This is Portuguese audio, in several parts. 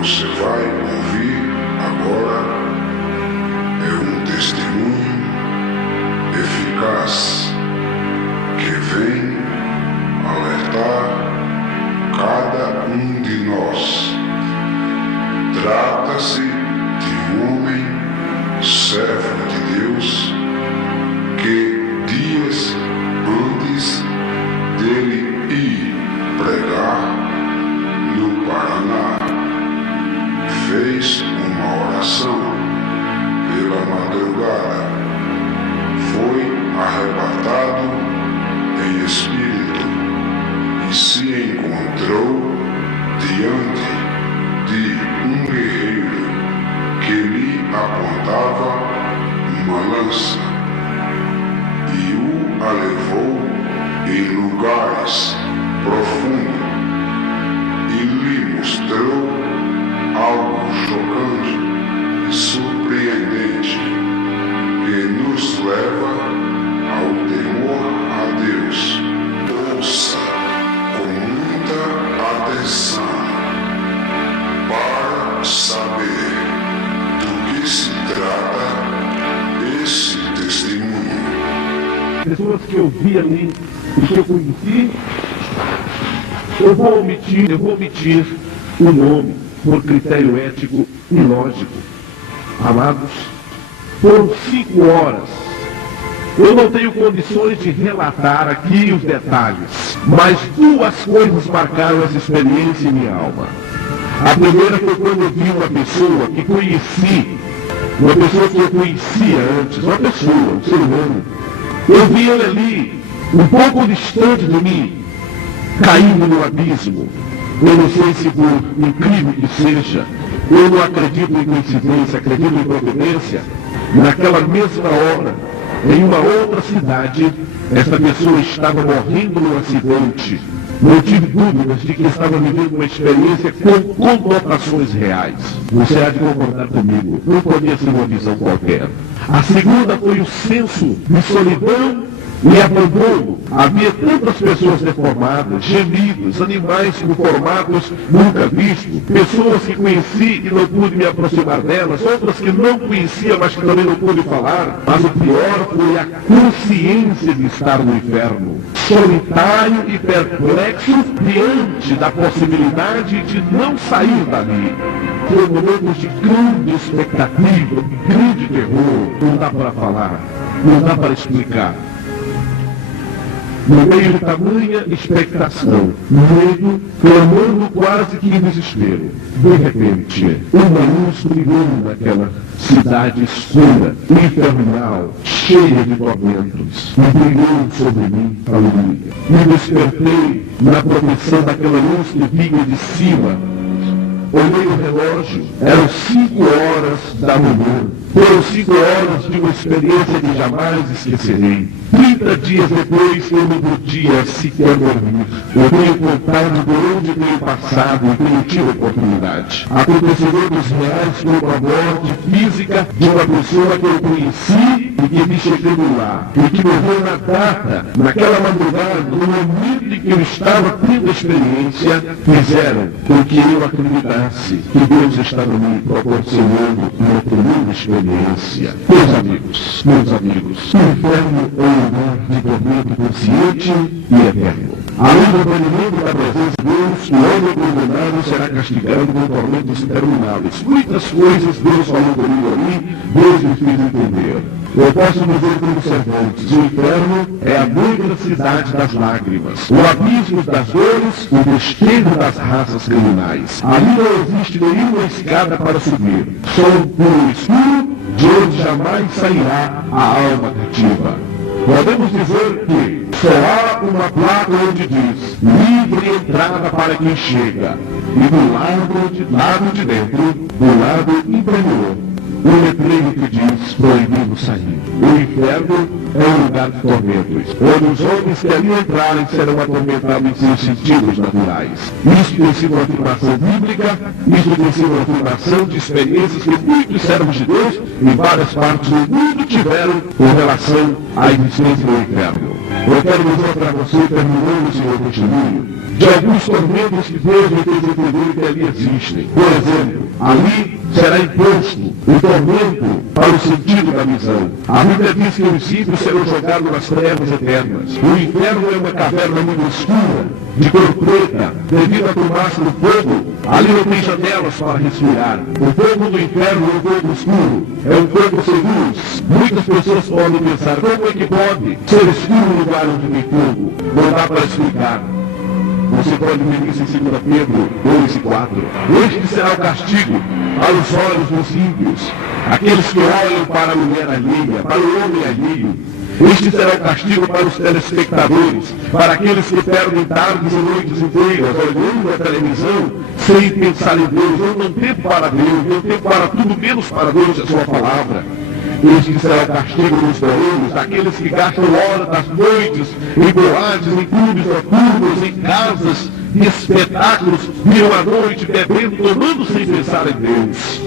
você vai ouvir agora é um testemunho eficaz que vem alertar cada um de nós. Trata-se de um homem, servo de Deus, que dias antes dele ir pregar no Paraná, fez uma oração pela madrugada. Foi arrebatado em espírito e se encontrou diante de um guerreiro que lhe apontava uma lança e o levou em lugares profundos e lhe mostrou algo chocante e surpreendente que nos leva ao temor a Deus. Ouça com muita atenção para saber do que se trata esse testemunho. Pessoas que eu vi ali e que eu conheci, eu vou omitir o nome por critério ético e lógico. Amados, foram 5 horas. Eu não tenho condições de relatar aqui os detalhes, mas 2 coisas marcaram essa experiência em minha alma. A primeira foi quando eu vi uma pessoa que eu conhecia antes, uma pessoa, um ser humano. Eu vi ele ali, um pouco distante de mim, caindo no abismo. Eu não sei se por incrível que seja, eu não acredito em coincidência, acredito em providência. Naquela mesma hora, em uma outra cidade, essa pessoa estava morrendo num acidente. Não tive dúvidas de que estava vivendo uma experiência com conotações reais. Você há de concordar comigo, não podia ser uma visão qualquer. A segunda foi o senso de solidão e abandono. Havia tantas pessoas deformadas, gemidos, animais com formatos nunca vistos, pessoas que conheci e não pude me aproximar delas, outras que não conhecia, mas que também não pude falar. Mas o pior foi a consciência de estar no inferno, solitário e perplexo diante da possibilidade de não sair dali. Foi momentos de grande expectativa, de grande terror. Não dá para falar, não dá para explicar. No meio de tamanha expectação, medo, clamando quase que em desespero, de repente, uma luz brilhou naquela cidade escura, infernal, cheia de tormentos, e brilhou sobre mim, aleluia. Me despertei na proteção daquela luz que vinha de cima. Olhei o relógio, eram 5 horas da manhã. Foram 5 horas de uma experiência que jamais esquecerei. 30 dias depois eu não podia sequer dormir. Eu tenho contado por onde tenho passado e tenho tido oportunidade. Acontecimentos reais como a morte física de uma pessoa que eu conheci e que me chegando lá. E que morreu na data, naquela madrugada, no momento em que eu estava tendo a experiência, fizeram com que eu acreditasse que Deus estava me proporcionando uma tremenda experiência. Meus amigos, o inferno é um lugar de tormento consciente e eterno. Além do banimento da presença de Deus, o homem condenado será castigado com tormentos intermináveis. Muitas coisas Deus falou comigo ali, Deus me fez entender. Eu posso dizer como Cervantes, o inferno é a negra cidade das lágrimas, o abismo das dores, o desterro das raças criminais. Ali não existe nenhuma escada para subir, só um puro escuro, de onde jamais sairá a alma cativa. Podemos dizer que só há uma placa onde diz livre entrada para quem chega, e do lado de dentro, do lado inferior, um letreiro que diz proibido sair. O inferno é um lugar de tormentos, onde os homens que ali entrarem serão atormentados em seus sentidos naturais. Isso tem sido uma afirmação bíblica, isso tem sido uma afirmação de experiências que muitos servos de Deus em várias partes do mundo tiveram com relação à existência do inferno. Eu quero dizer para você, terminando esse meu testemunho, de alguns tormentos que Deus me fez entender que ali existem. Por exemplo, ali será imposto o tormento para o sentido da visão. A Bíblia diz que os ímpios serão jogados nas trevas eternas. O inferno é uma caverna muito escura, de cor preta, devido à fumaça do fogo. Ali não tem janelas para respirar. O fogo do inferno é um fogo escuro, é um fogo sem luz. Muitas pessoas podem pensar, como é que pode ser escuro no lugar onde tem fogo? Não dá para explicar. Você pode ver isso em 2 Pedro 2:4. Este será o castigo para os olhos dos ímpios, aqueles que olham para a mulher alheia, para o homem alheio. Este será o castigo para os telespectadores, para aqueles que perdem tardes e noites inteiras olhando a televisão, sem pensar em Deus, não dão tempo para Deus, não tempo para tudo menos para Deus e a sua palavra. Este será o castigo dos boleiros, daqueles que gastam horas das noites em boates, em clubes noturnos, em casas de espetáculos, viram a noite bebendo, tomando sem pensar em Deus.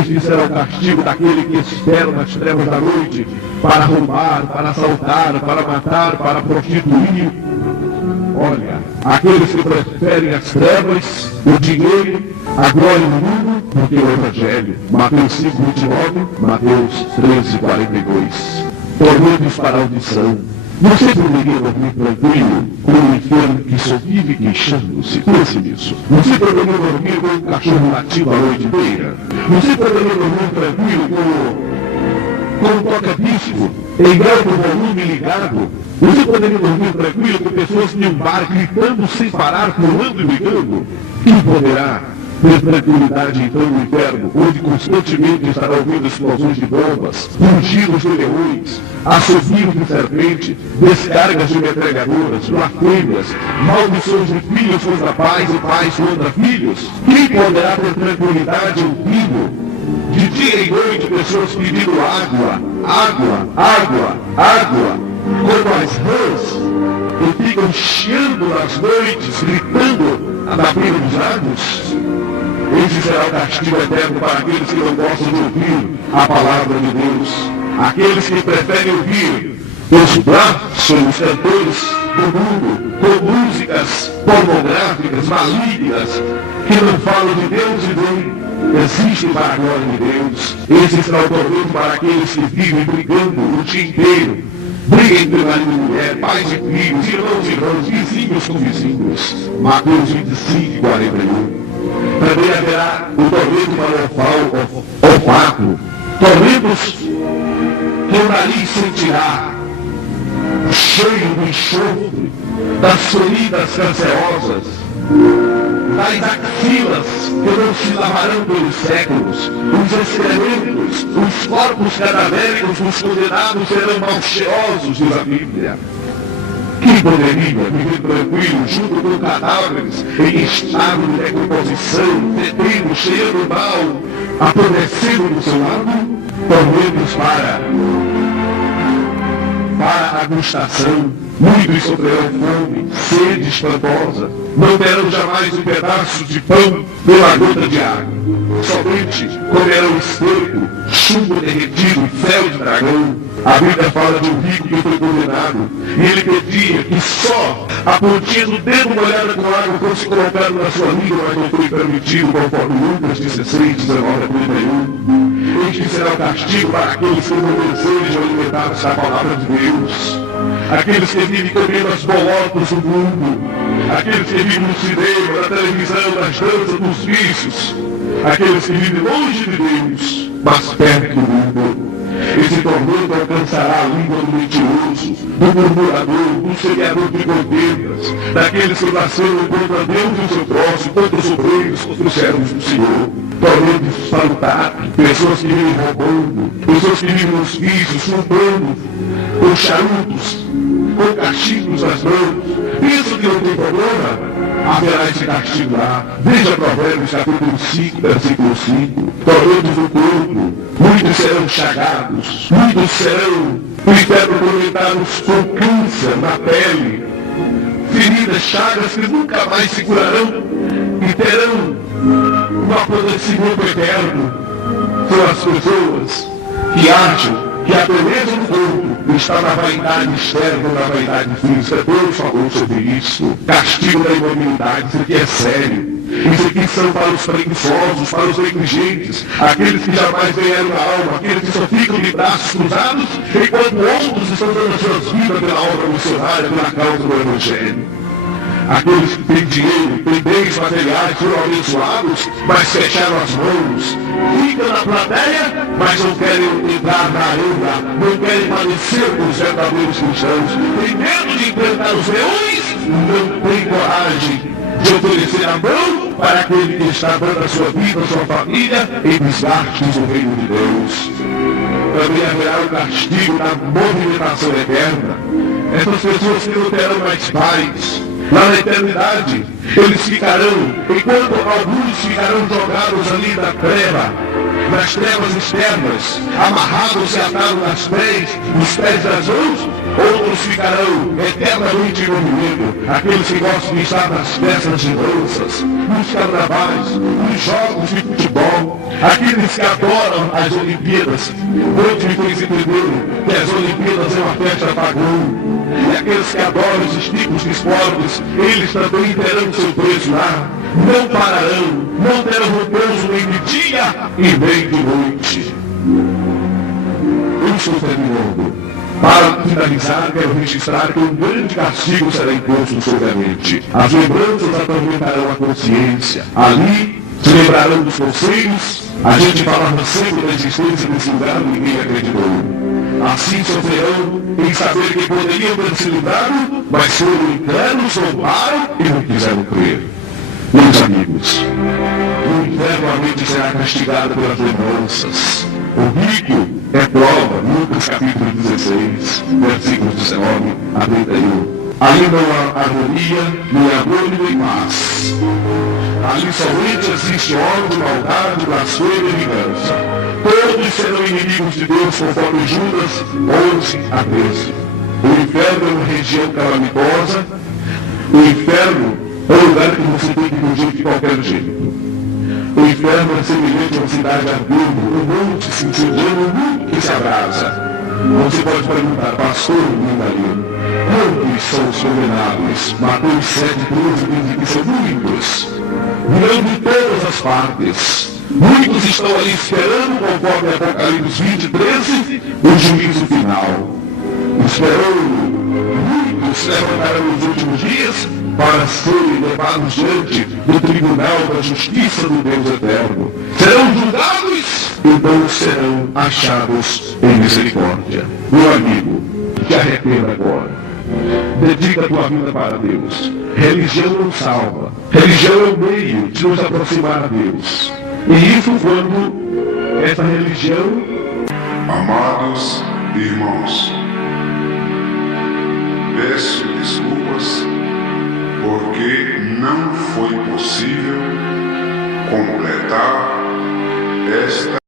Este será o castigo daquele que espera nas trevas da noite para roubar, para assaltar, para matar, para prostituir. Olha, aqueles que preferem as trevas, o dinheiro, a glória no mundo, porque o Evangelho. Mateus 5:29, Mateus 13:42. Tormentos para a audição. Você poderia dormir tranquilo com um inferno que só vive queixando-se? Pense nisso. Você poderia dormir com um cachorro latindo a noite inteira? Você poderia dormir tranquilo com um toca-disco em alto volume ligado? Você poderia dormir tranquilo com pessoas em um bar gritando sem parar, pulando e brigando? Quem poderá ter tranquilidade então no inferno, onde constantemente estará ouvindo explosões de bombas, rugidos de leões, assobios de serpente, descargas de metralhadoras, blasfêmias, maldições de filhos contra pais e pais contra filhos? Quem poderá ter tranquilidade ouvindo de dia e noite pessoas pedindo água, água, água, água, como as rãs que ficam chiando nas noites, gritando na beira dos lagos? Esse será o castigo eterno para aqueles que não gostam de ouvir a palavra de Deus. Aqueles que preferem ouvir os blasfemos cantores do mundo, com músicas pornográficas, malignas, que não falam de Deus e bem. Existem para a glória de Deus. Esse será o tormento para aqueles que vivem brigando o dia inteiro. Briga entre marido e mulher, pais e filhos, irmãos e irmãs, vizinhos com vizinhos. Mateus 25:41. Também haverá o tormento para o olfato. Tormentos que o nariz sentirá, cheio do enxofre, das feridas cancerosas, das axilas que não se lavarão pelos séculos, os excrementos, os corpos cadavéricos dos condenados serão mal cheirosos, diz a Bíblia. Quem poderia viver tranquilo junto com cadáveres em estado de decomposição, fedendo, cheirando mal, apodrecendo do seu lado? Tormentos para a gustação. Muitos sofrerão fome, sede espantosa, não terão jamais um pedaço de pão pela gota de água. Somente comerão esterco, chumbo derretido, fel de dragão. A Bíblia fala de um rico que foi condenado, e ele pedia que só a pontinha do dedo molhada com água fosse colocada na sua língua, mas não foi permitido, conforme Lucas 16:19-31. Este será o castigo para aqueles que não desejam alimentar-se da palavra de Deus. Aqueles que vivem comendo as bolotas do mundo, aqueles que vivem no cinema, na televisão, nas danças, nos vícios, aqueles que vivem longe de Deus, mas perto do mundo. Esse tormento alcançará a língua do mentiroso, do murmurador, do semeador de contendas, daqueles que nasceram contra Deus e o seu próximo, contra os obreiros, contra os servos do Senhor. Tormentos para o tato, pessoas que vivem roubando, pessoas que vivem nos vícios, fumando, com charutos, com cachimbos nas mãos. Isso que não tem problema. haverá esse castigo lá. Veja Provérbios capítulo 5, versículo 5. Tormentos do corpo, muitos serão chagados, muitos serão, o inferno tormentados com câncer na pele, feridas, chagas que nunca mais se curarão e terão um apodrecimento eterno. São as pessoas que acham que a beleza do corpo está na vaidade externa, na vaidade física. Deus falou sobre isso. Castigo da imobilidade, isso aqui é sério. Isso aqui são para os preguiçosos, para os negligentes, aqueles que jamais ganharam a alma, aqueles que só ficam de braços cruzados, enquanto outros estão dando as suas vidas pela obra missionária, pela causa do Evangelho. Aqueles que têm dinheiro, têm bens materiais, foram abençoados, mas fecharam as mãos. Ficam na plateia, mas não querem entrar na arena, não querem padecer com os verdadeiros cristãos. Tem medo de enfrentar os leões, não tem coragem de oferecer a mão para aquele que está dando a sua vida, a sua família, em desgastes do reino de Deus. Também haverá o castigo da movimentação eterna. Essas pessoas que não terão mais paz. Lá na eternidade, eles ficarão, enquanto alguns ficarão jogados ali na treva, nas trevas externas, amarrados e atados nos pés das mãos, outros ficarão eternamente em movimento. Aqueles que gostam de estar nas festas de danças, nos carnavais, nos jogos de futebol, aqueles que adoram as Olimpíadas. Hoje me fez entender que as Olimpíadas é uma festa pagã. E aqueles que adoram esses tipos de esportes, eles também terão seu preço lá. Não pararão, não terão repouso nem de dia e nem de noite. Eu estou terminando. Para finalizar, quero registrar que um grande castigo será imposto sobre a mente. As lembranças atormentarão a consciência. Ali se lembrarão dos conselhos. A gente falava sempre da existência desse lugar e ninguém acreditou. Assim sofrerão em saber que poderiam ter se livrado, mas foram incrédulos, zombaram e não quiseram crer. Meus amigos, o inferno a mente será castigado pelas lembranças. O rico é prova, Lucas capítulo 16, versículos 19 a 31. Ali não há harmonia, nem amor, nem paz. Ali somente existe ódio, maldade, blasfêmia e vingança. Todos serão inimigos de Deus, conforme Judas 11 a 13. O inferno é uma região calamitosa. O inferno é um lugar que você tem que fugir de qualquer jeito. O inferno é semelhante a uma cidade ardendo, um monte se incendiando, um mundo que se abrasa. Você pode perguntar, pastor Mindalino, quantos são os condenados? Mateus 7, 12 diz que são muitos. Virão de todas as partes. Muitos estão ali esperando, conforme Apocalipse 20, 13, o juízo final. Esperando. Muitos levantarão nos últimos dias para serem levados diante do tribunal da justiça do Deus eterno. Serão julgados, então serão achados em misericórdia. Meu amigo, te arrependa agora. Dedica a tua vida para Deus. Religião não salva. Religião é o meio de nos aproximar a Deus. E isso quando essa religião... Amados irmãos, peço desculpas porque não foi possível completar